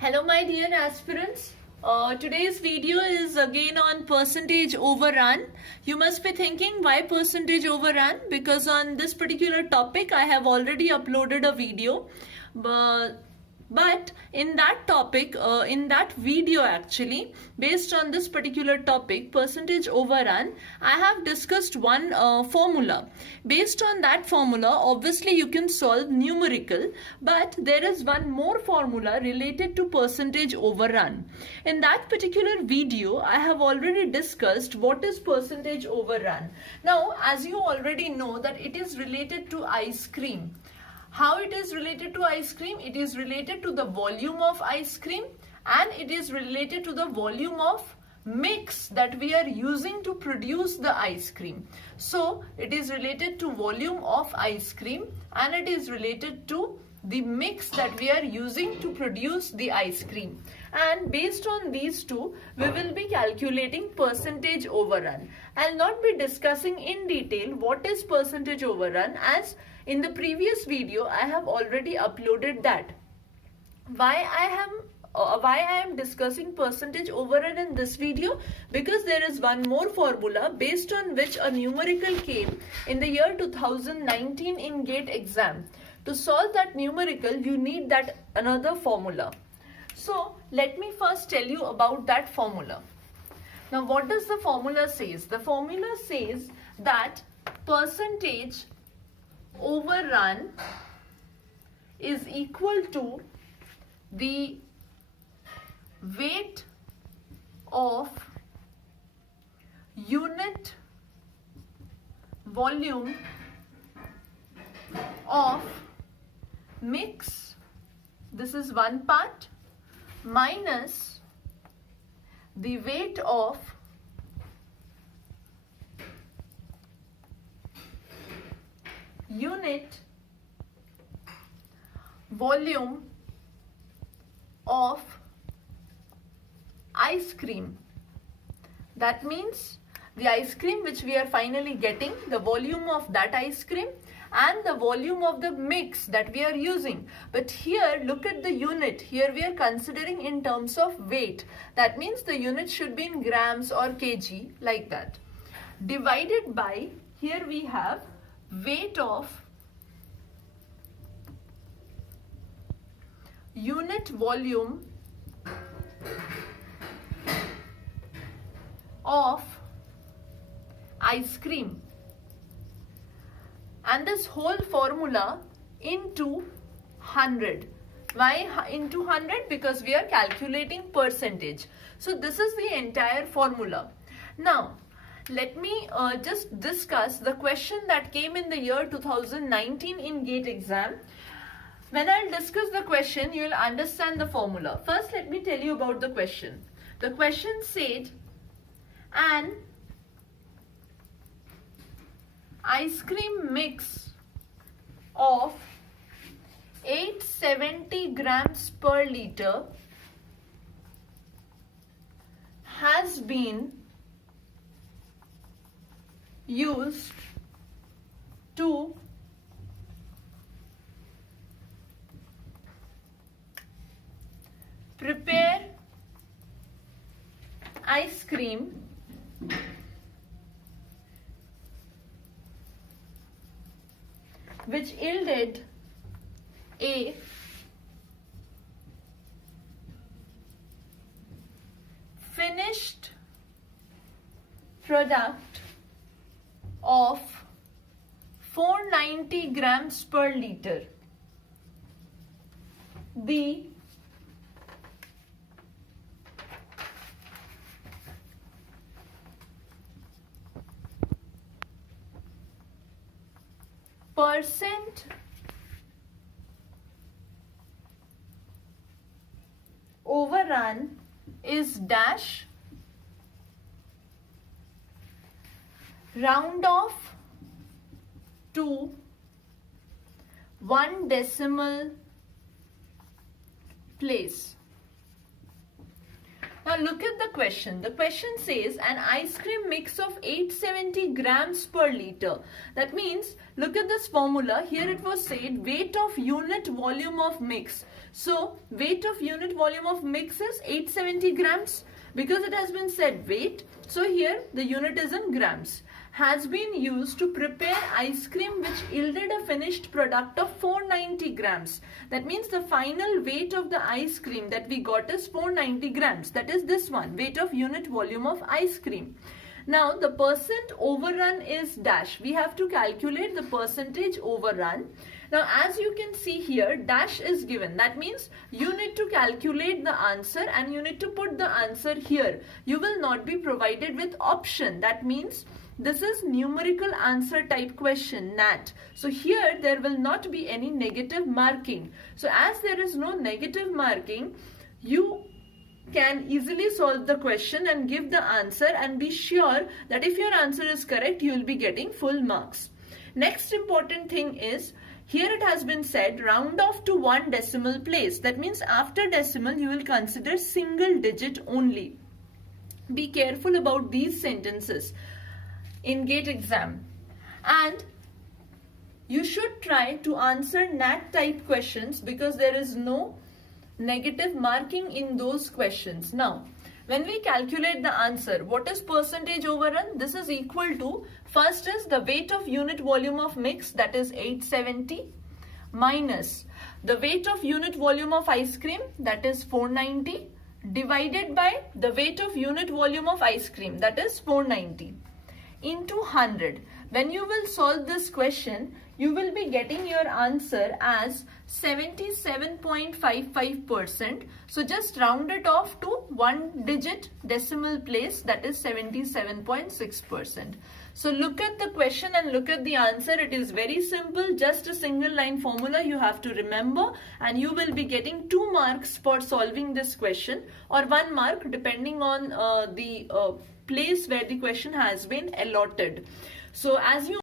Hello my dear aspirants. Today's video is again on percentage overrun. You must be thinking why percentage overrun, because on this particular topic I have already uploaded a video. But in that topic, in that video actually, based on this particular topic, percentage overrun, I have discussed one formula. Based on that formula, obviously you can solve numerical, but there is one more formula related to percentage overrun. In that particular video, I have already discussed what is percentage overrun. Now, as you already know that it is related to ice cream. How it is related to ice cream? It is related to the volume of ice cream and it is related to the volume of mix that we are using to produce the ice cream. So it is related to volume of ice cream and it is related to the mix that we are using to produce the ice cream. And based on these two, we will be calculating percentage overrun. I'll not be discussing in detail what is percentage overrun, as in the previous video I have already uploaded that. Why I am discussing percentage overrun in this video? Because there is one more formula based on which a numerical came in the year 2019 in GATE exam. To solve that numerical, you need that another formula. So let me first tell you about that formula. Now what does the formula says? The formula says that percentage overrun is equal to the weight of unit volume of mix, this is one part, minus the weight of unit volume of ice cream. That means the ice cream which we are finally getting, the volume of that ice cream and the volume of the mix that we are using. But here look at the unit. Here we are considering in terms of weight. That means the unit should be in grams or kg, like that. Divided by, here we have weight of unit volume of ice cream, and this whole formula into 100. Why into 100? Because we are calculating percentage. So this is the entire formula. Now let me just discuss the question that came in the year 2019 in GATE exam. When I'll discuss the question, you will understand the formula. First, let me tell you about the question. The question said, an ice cream mix of 870 grams per liter has been used to prepare ice cream which yielded a finished product of 490 grams per liter. The percent overrun is dash, round off to 1 decimal place. Now look at the question. The question says an ice cream mix of 870 grams per liter. That means, look at this formula. Here it was said weight of unit volume of mix. So weight of unit volume of mix is 870 grams. Because it has been said weight, so here the unit is in grams. Has been used to prepare ice cream which yielded a finished product of 490 grams. That means the final weight of the ice cream that we got is 490 grams. That is this one, weight of unit volume of ice cream. Now the percent overrun is dash. We have to calculate the percentage overrun. Now as you can see here, dash is given. That means you need to calculate the answer and you need to put the answer here. You will not be provided with option. That means this is numerical answer type question, NAT. So here there will not be any negative marking. So as there is no negative marking, you can easily solve the question and give the answer and be sure that if your answer is correct, you will be getting full marks. Next important thing is, here it has been said round off to 1 decimal place. That means after decimal you will consider single digit only. Be careful about these sentences in GATE exam. And you should try to answer NAT type questions because there is no negative marking in those questions. Now, when we calculate the answer, what is percentage overrun? This is equal to, first is the weight of unit volume of mix, that is 870, minus the weight of unit volume of ice cream, that is 490, divided by the weight of unit volume of ice cream, that is 490, into 100. When you will solve this question, you will be getting your answer as 77.55%. So just round it off to 1 digit decimal place, that is 77.6%. So look at the question and look at the answer. It is very simple, just a single line formula you have to remember, and you will be getting 2 marks for solving this question, or 1 mark depending on the place where the question has been allotted. So as you